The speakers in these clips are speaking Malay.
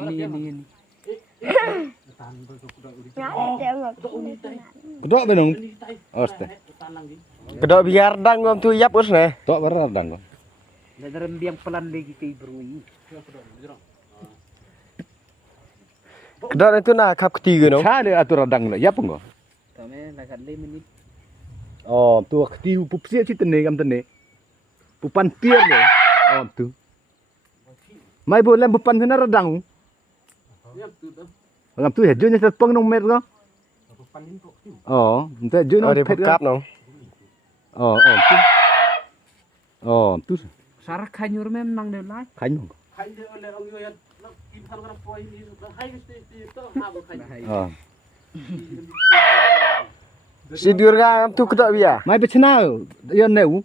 Ini. Kedok benung. Oste. Kedok biar dang ngom tu yap us ne. Tok berar dan kok. Dalam biang pelan lagi ke berui. Kedok itu na kap ketiga no. Cha dia atur radang lo. Yap kok. Kami nak le menit. Oh, tu keti pup sia ci tene kam tene. Pupan tier lo. Oh, tu. Mai bo lem pupan sana radang. Ngam tu hejo nya setpeng nong met ko. Oh, ente hejo nong Ada pet bekap no. Oh, tu. Oh, tu. Sarah kanyur memang dia lai. Khánh. Oh. Si durga tu kedok biar. Mai bechna yo neu.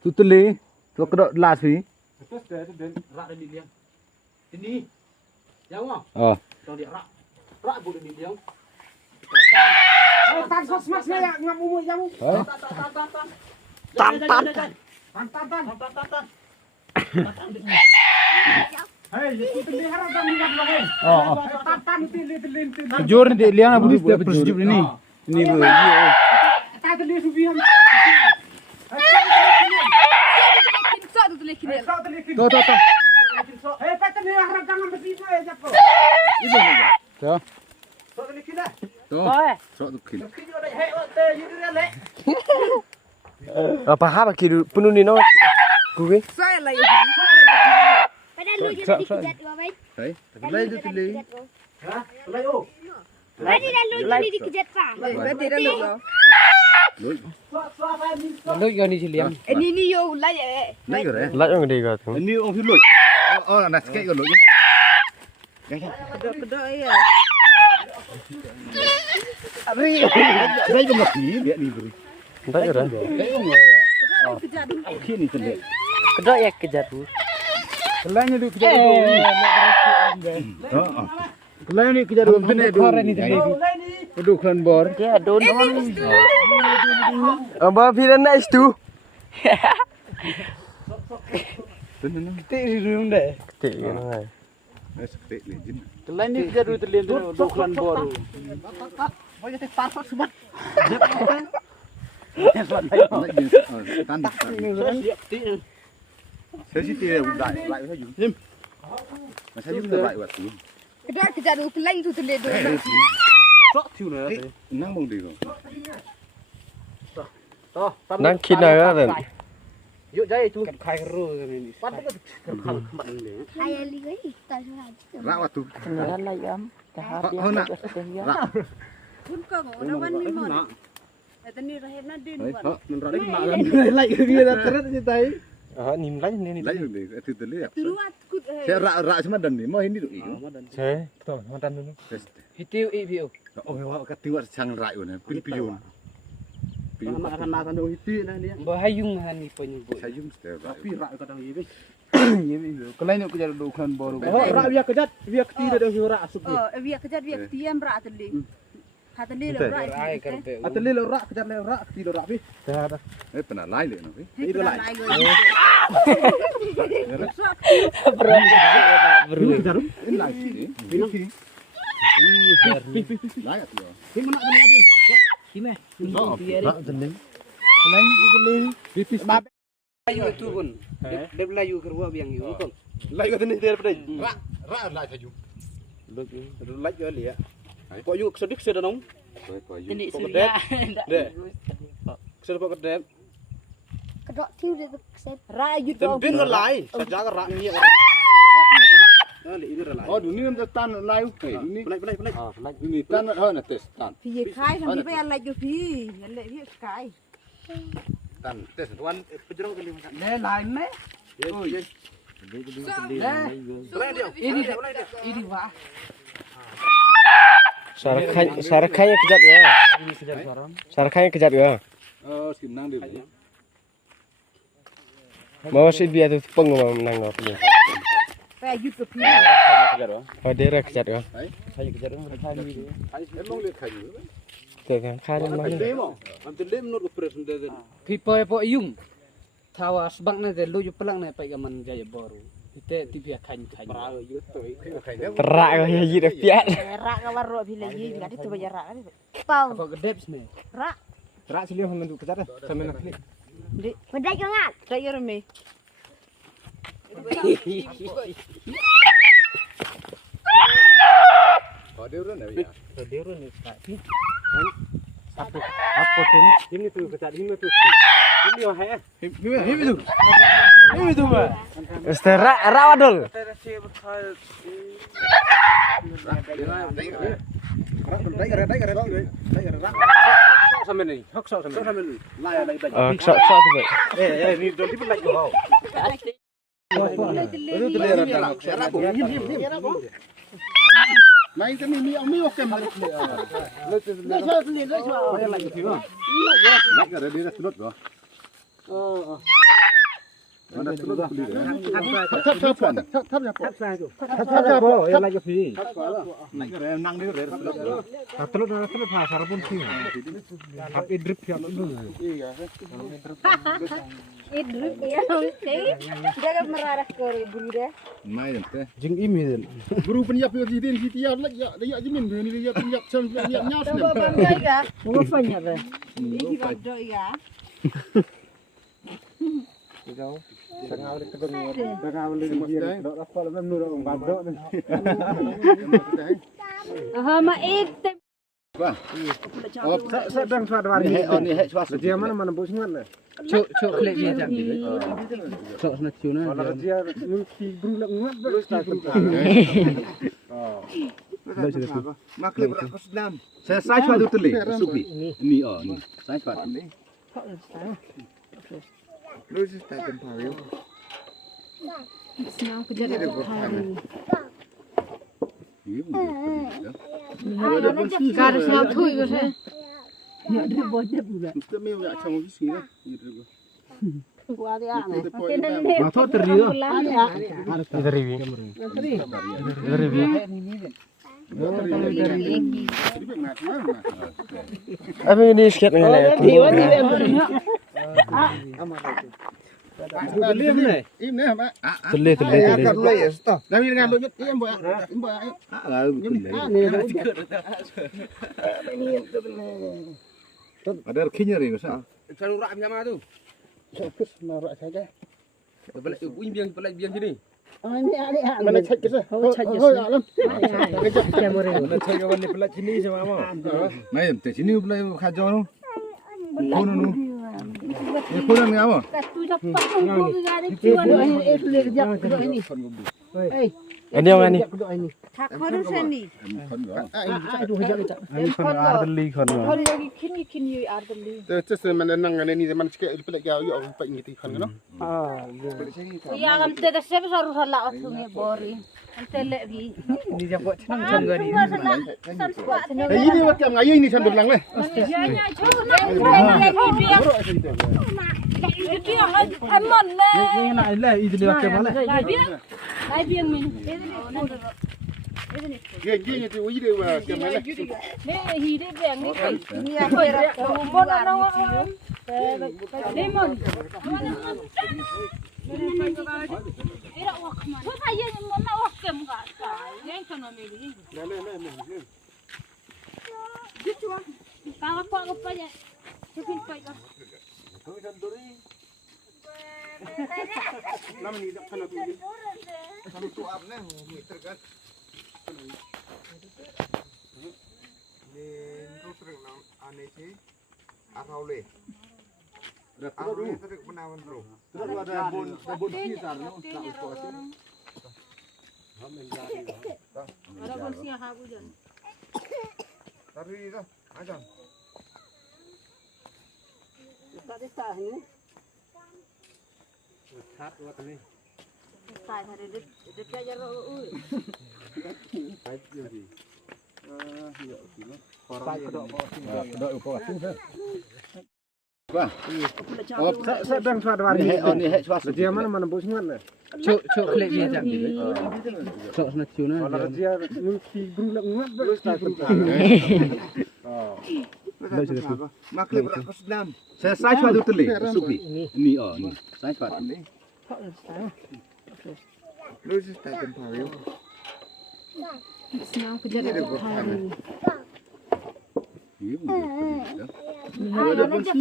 Tu tele. Tu kedok las pi. Ini. Yang mau? Oh. Kalau dia rak boleh ni dia. Tan sos mas ya ngam umur jamu. Tan. Hei, itu lihat orang lihat lagi. Oh. Tan itu. Jor ni liang abu dis persijub ini. Ini bu. Tak ada lihat subihan. To. Hei, patah ni orang jangan begitu ya japo. Ibu ni. To. Tak ada lihat. To. So tu kin. Hei, ote jadi le. Apa haba kidu penuh ni no. Kuwi. Saya lah ya. Padahal lu jadi dikejat gua, baik. Hai. Lai tu tele. Ha? Layo. Tadi dah lu jadi dikejat, Pak. Berarti dah lu. Lui. Lu yo ni liam. Ini yo lah ya. Lai ke re. Lak yang gede ka tu. Ini ông phiu lui. Oh, là skate ke lui. Kedok ya. Đây có ngập gì vậy đi bro. Tak ke dah. Cái ông Kedok dikejat. khi ni tele. Kedok ya kejat tu. Kelanya du kejar du. Heeh. Kelanya ni kejar du bene du. Du kan bor. Dia don. Amba pira nice tu. Tenang. Tik di room dah. Ketik kan ai. Skate ni jin. Telan ni kerja dulu terlian tu dokulan baru. Boleh tak pasok sebab. Tan. Saya sih tidak lại lại saya dùng. Mà saya dùng lại vậy tu. Kedok kejat du pelan tu terlihat du. Sok tiu na. Nang bông đi rồi. Nang kina ka dan. Yuk jai tu khai ru ni. Pat tu khai mat ni. Ayah lihat ni. Tak salah. Rạ vậy tu. Hơn ạ. Rạ. Pun kau orang wan ni mon. Tadi rahim na din Đấy, wan. họ mình rõ đấy mà Lai dia dah teret ni tai. Ah nim lai ni. lấy được để từ từ lấy. Luat kut. Saya rạ cuma dan ni, mau ini dulu. Saya, betul, mantan dulu. Hitiu iu. Oh, wah, ketiwa sang rạ rồi này, pion. Anak akan nak kandung hitiu na dia. Bahayung han ni penyebut. Saya dùng để rạ. Tapi rak kadang ye. Kelanya kejar du kan bor. Oh, rak biar kejat, biar ketidak ada rak asuk ni. Oh, biar kejat biar tiam rak tadi. Hati le rak. Rai karpe. Atli le rak kejat le rak ketidak rak bi. Dah. Eh, pernah lain le nanti. Itu lah. Beru kejar. Ini lain sini. Ini. Lain tu. Sing mana kena dia? Kime? Rạ jenis. Lain gele. Bipis. Layu tu pun. Dia layu kerwa biang yu kong. Lain kat sini dia pada. Rạ lain saya dùng. Lain yo lia. Kok yu sedik sedanong. Ini suria. Deh. Kesel kok kedep. Kedok tiu dia set. Rayu Dan bin ko lai. Saja ka rak ni. Oh, dunia ni tan lain. Ini. Pelai. Ini tan hơn là test tan. Phi khai thằng đi bay lại cho phi. Lại phi khai. Tan test. Wan pejrong kali makan. Le lain me. Oh, ye. Ini wah. Sarakanya kejat ya. Sarakanya kejat ya. Oh, nang dia. Mau si dia tu peng nang ngop ni. Phải giúp cho phi. Oh, dia rak kejat ya. Saya kejar orang kali ni. Emang lihat kayu. Tu kan kan Am mana. demo. Am lem nur operation de. Pipo yung. Tawa sebang na de lu pelang na pa gaman jaya baru. Kita tiba kain perahu itu. Terak kau ya jadi piat. Rak kawar ro bila ye bila itu bajar rak. Pau. Apa gedep sih? Rak. Terak sih lihat menentu kejar sampai nak ni. Di. Pedai kangat. Dai reme. Oh dia orang ni. Dia orang ni tak. Apa tu? Ini tu kejar ini tu. Ini wah ya. Ini tu. Ini tu bah. Terak rak wadul. Sampai ni. Hok sampai ni. Laya lagi banyak. Oh, sok tu baik. Ni doli pun lagi kau. Itu terlihat dalam. Main kami ni ami okey malu. Lagi ada dia sulut dah. Ada sulut dah beli. Yang lagi free. Lagi ada nang dia ada sulut. Terus pasar pun sih. Tapi drip yang dulu. Idrip ya. Jaga merarah ke buru deh. Main teh. Jeng ini dan. Guru penyiap itu di sini lagi ya jemin ni dia penyiap penyiap nyas ni. Bangga ya. Mengapa deh? Ini bodoh ya. Ma itu. Wah. Oh, sedang suatu hari. Ni hek swasta. Dia mana bos mana? Cuk klik dia jam ni. Cuk nak cium na. Kalau dia mesti berulang nguat terus tak tentu. Makle berak Islam. Saya swasta tu le. Supi. Ni ni. Swasta ni. Lu sih tak tempat yo. Senang kerja deh. Cara senang tu itu sih. Ya dia bodoh pula. Kita mesti nak cakap sini lah. Gua dia aneh. Motor terlihat. Dari Abi ni sikit ni. Im ni apa? Terlihat. Tapi dengan lu nyut im boy. Im boy. Ada rekinya ni kan? Kalau rak macam tu. Fokus narak saja. Balik biang sini. Mana cek kisah? Oh, alam. Mana cek kawan ni pelat sini sama apa? Main teh sini pula khajar tu. Kono nu. Ni kono ni apa? Ini orang ni. Tak harus ni. Kini ardeli. Terus mana nang ni zaman sikit pelak jauh yo apa ingin kan kan? Ya kan tidak siapa harus salah asumsi bori. Ante lebih. Ni jemput senang gari. Ini macam ngayu ini sambil lang leh. Itu yang emon le. Ni nak lah itu dia pakai mana? Lai biang min. Geng itu uji dia wah macam mana? Ni hide biang ni. Ni aku era. Bon ana wa. Lemon. Era wak man. Kau payah ni mana wak kem kat? Yang kena meli. Gitu ah. Kalau kau apa ya? Cepat payah. Nama ni tak kena tu. Kalau tu apa ni? Meter kan? Ni terus terang ane si akau le. Akau le terus penawan bro. Terus ada bon sisar no. Tak usah sih. Ada kursi yang aku jan. Tadi dah, aja. Tak ada sah ni. Sat buat ni. Sah hari dia belajar ul. Kedok upah tu sah. Wah. Oh, sedang suatu hari. Ni hek swasta. Dia mana bos mana? Cuk klik dia jam ni. Cuk nak cium na. Kalau dia mesti berulang nguat terus tak tentu. Makle berak Islam. Saya swasta tu le. Supi. Ni ni. Saya swasta ni. Lu sih tak tempat yo. Senang kerja di hari.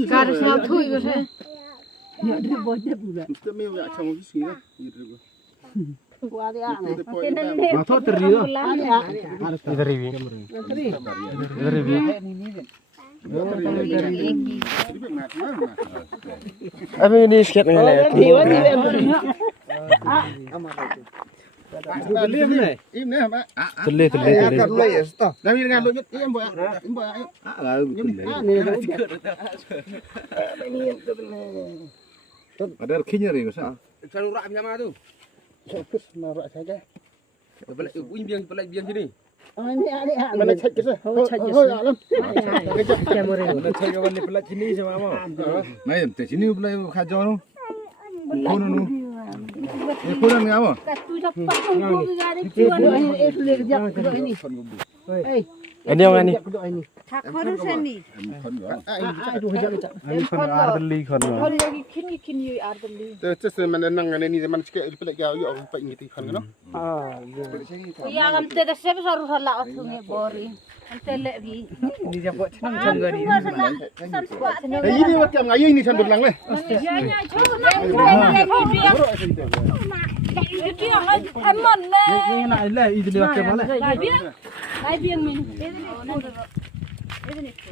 Cara senang tuh itu sih. Ya ada banyak pula. Kita memang tak sama di sini. Masa teriak. Abi ini sikit ngene. Im nè mà. Tele. Cầm lấy à? Làm gì ngàn lôi nhất im bữa. Im bữa. Ada rekinya nih, Mas. Selalu rak sama tu. Fokus narak saja. Pelak biang sini. Mana cek ke sah? Oh, alam. Mana cek kawan ni pelat sini sama apa? Nah, te sini pelak khajo nu. Kono nu. Kono ni apa? Katu dapat tunggu gari cuan. Ini yang ini. Tak harus ni. Kon ardeli kon. Kalau lagi kini ardeli. Terus mana nang ni zaman sikit pelak jauh yo apa ingiti kan no. Ya am te sebe saru sala aku ni bori. Ante lagi. Ini dia buat senang gari. Ini macam ngayu ini sandur lang leh. Ya ya itu aman le. Ini nak lah itu dia macam mana? Lai biang min.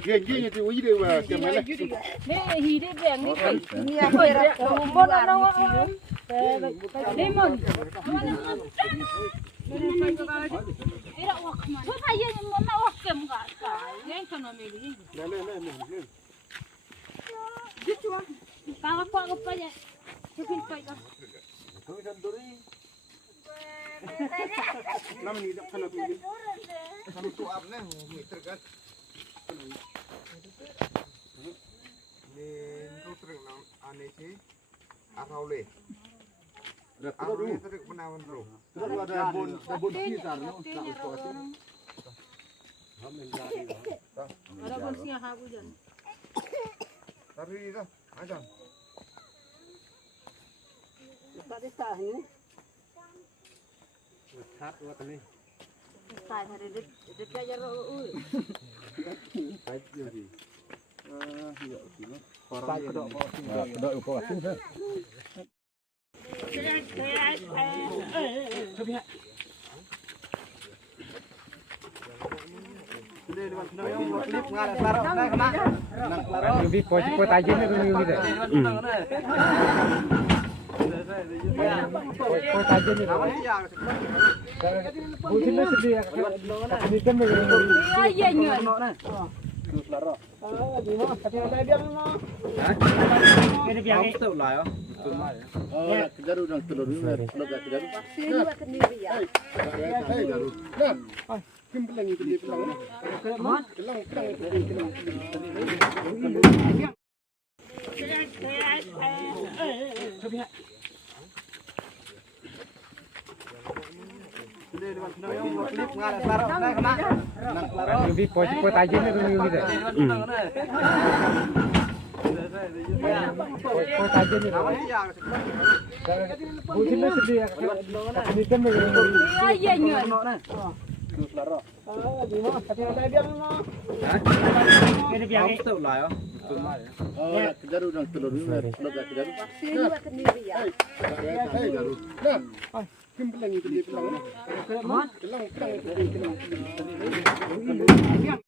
Geng itu uji dia macam mana? Ni hidup biang ni. Ni aku rak rumbon orang. Lemon. Ira wak man. Tu saya mana wak kem gak sai. Yang kana meli. Gitu. Kalau kau apa ya? Tupin pai ka. Nama ni dak kana tu. Sama tu apa ni? Meter kan. Ni tu terus nang ane si arau le. Arau le terus menawan bro. Terus ada bon sisar no. Tak usah sih. Ada pun siang habu jan. Tapi dah, aja. Tadi sah ni. Sat buat ni. Sah hari dia kerja ui. Baik jadi. Pak kedok upo asin sah. Lebih pojok aja ni tu gitu. Pojok aja ni. Bukan nak dia. Ini kan Ya ya nyon. Ini biang itu lah ya. Oh, kejar udang telur ni. Lega kejar. Sini buat sendiri ya. Hey, garu. Nah, kim pelang itu dia pelang. Pelang. Lebih pojok aja ni tu gitu. Pojok aja ni. Bukan nak dia. Ini kan Ya ya nyon. Ini biang itu lah ya. Oh, kejar udang telur ni. Lega kejar. Sini buat sendiri ya. Hey, garu. Nah, kim pelang itu dia pelang. Pelang itu dia pelang.